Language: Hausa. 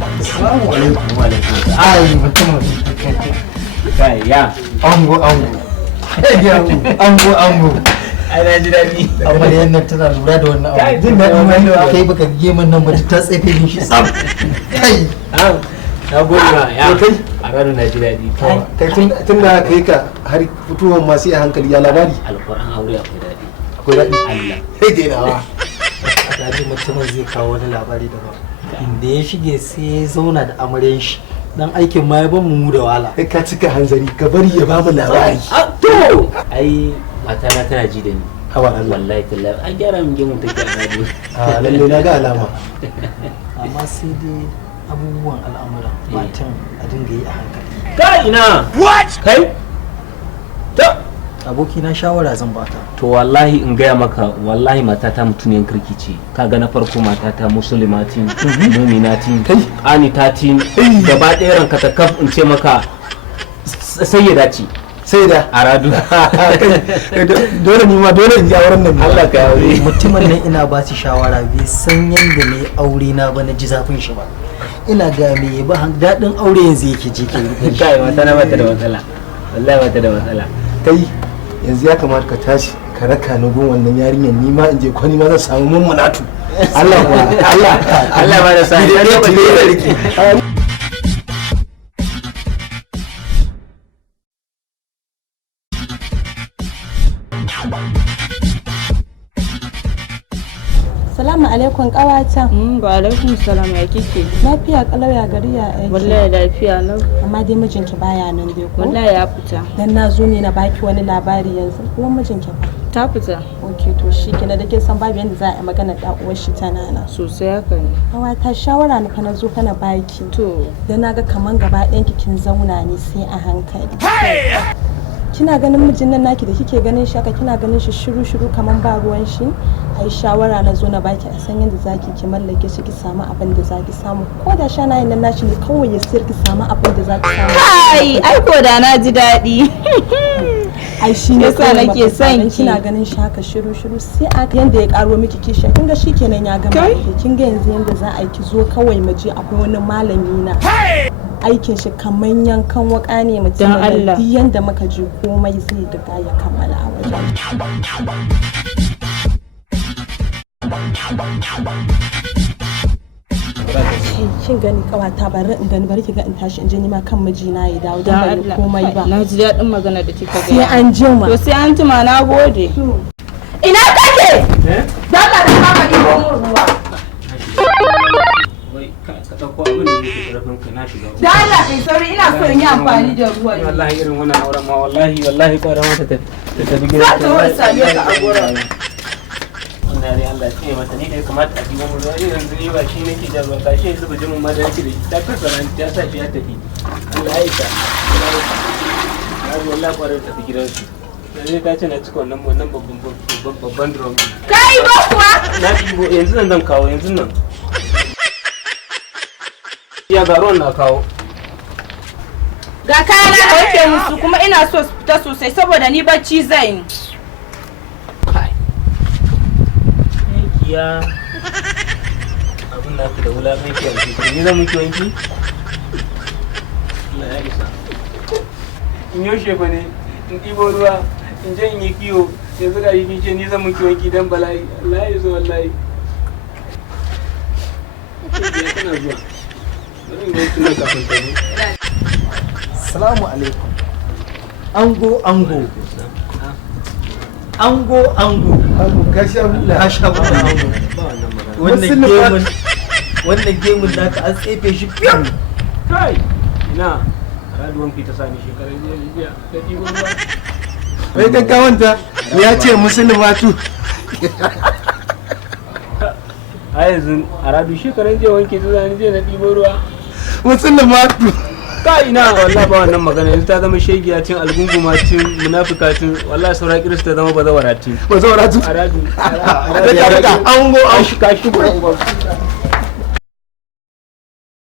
Assalamu alaikum. Wa alaikum. Ai mutum. Kai ya. Ango. Ai na ji daɗi. Amaryan nan tana lura da wannan abu. Jin daɗi mai da kai baka ge min nan ba ta tsefe min shi sam. Kai. Na gode ma ya. Kai. A ranar na ji daɗi. Kai tun da kai ka har fitowar masu a hankali ya labari. Alƙur'an aure akwai daɗi. Akwai daɗi. Allah. Kai dai nawa. Alhaji mutumin zai kawo wani labari daban. Inda ya shige sai ya zauna da amaryan shi. Dan aikin ma ya ban mu da wahala. Kai ka cika hanzari ka bari ya bamu labari. To. Ai matana tana ji da ni. Hawa Allah. Wallahi tallahi an gyara min gemu take a radio. A lalle na ga alama. Amma sai dai abubuwan al'amura matan a dinga yi a hankali. Kai ina. What? Kai? To. Abokina shawara zan baka. To wallahi in gaya maka wallahi matata mutuniyar kirki ce. Kaga na farko matata musulmatin, muminatin, qanitatin, gaba ɗaya ranka ta kaf in ce maka sai ya dace. Sai da Aradu. dole ni ma dole in ji auren nan. Allah ka aure. Mutumin nan ina ba shi shawara bai san yadda ne aure na ba na ji zafin shi ba. Ina ga me ba daɗin aure yanzu yake je ke. Kai mata na bata da matsala. Wallahi bata da matsala. Kai yanzu ya kamata ka tashi ka raka ni gun wannan yarinyar ni ma in je kwani ma zan samu mummunatu. Allah kuwa Allah ba da sai. Salamu alaikum kawata. Wa alaikum salam, ya kike? Lafiya kalau ya gari ya aiki. Wallahi lafiya lau. Amma dai mijinki baya nan dai ko? Wallahi ya fita. Dan na zo ne na baki wani labari yanzu. Kuma mijinki fa? Ta fita. Okay to shi kina da kin san babu yanda za a yi magana da uwar shi ta nana. Sosai haka ne. Kawata shawara ne fa na zo kana baki. To. Dan naga kaman gaba ɗayan kin zauna ne sai a hankali. Kina ganin mijin nan naki da kike ganin shi haka kina ganin shi shiru kaman ba ruwan shi. Ai shawara na zo na baki a san yadda zaki ki mallake shi ki samu abin da zaki samu. Ko da shanayin nan nashi ne kawai ya siyar ki samu abin da zaki samu. Ai ko da na ji daɗi. Ai shi ne yasa nake son ki. Kina ganin shi haka shiru sai a yanda ya karo miki kishi kin ga shikenan ya gama ki kin ga yanzu yanda za a yi ki zo kawai mu je akwai wani malami na aikin shi kaman yankan waka ne mutum da duk yanda muka je komai zai riga ya kammala a wajen. Kin gani kawata bari ki ga in tashi in je nima kan mijina ya dawo da bai komai ba. Na ji daɗin magana da kika Sai ga. an jima. To sai an jima, na gode. Ina kake? Da ka da kama ɗibo mun ruwa. Wai ka dauko abin da yake karfin ka na shiga. Da Allah kai sauri ina so in yi amfani da ruwa. Wallahi irin wannan auren ma wallahi kwara mata ta tafi gida. Za ta wani same ka a gurin. Wannan ne Allah ya mata ni da ya kamata a dibo mun ruwa yanzu ne ba shi nake da ruwa gashi yanzu ba jimin ma da yake da shi ta kasara ta sa shi ya tafi. Allah ya isa. Wallahi kwara ta tafi gidansu. Sai ta ce na cika wannan babban drum. Kai ba kuwa? Na dibo yanzu nan zan kawo yanzu nan. Ya ga ruwan na kawo. Ga kaya na wanke musu kuma ina so su fita sosai saboda ni bacci zan yi. Ya abin da aka da wulaƙanci a cikin ni zan muki wanki? Allah ya isa. In yaushe fa ne in ɗibo ruwa in je in yi kiwo yanzu ga yi ce ni zan muki wanki dan bala'i Allah ya isa wallahi. Tana zuwa. Bari in ga tuna kafin ta zo. Assalamu alaikum. Ango. Ka sha bulla. Ka sha bulla ango. Wannan gemun naka an tsefe shi fiyan. Kai ina raduwan fita sani shekarar jiya da ɗibo ruwa. Wai gaggawanta ya ce musulmatu. A yanzu a radu shekarar jiya wanke ta zani jiya na ɗibo ruwa. Musulmatu. Ka ina wallahi ba wannan magana yanzu ta zama shegiya cin algunguma cin munafika cin wallahi saura kirista ta zama bazawara cin. Bazawara tu. A radu. Ango Kashi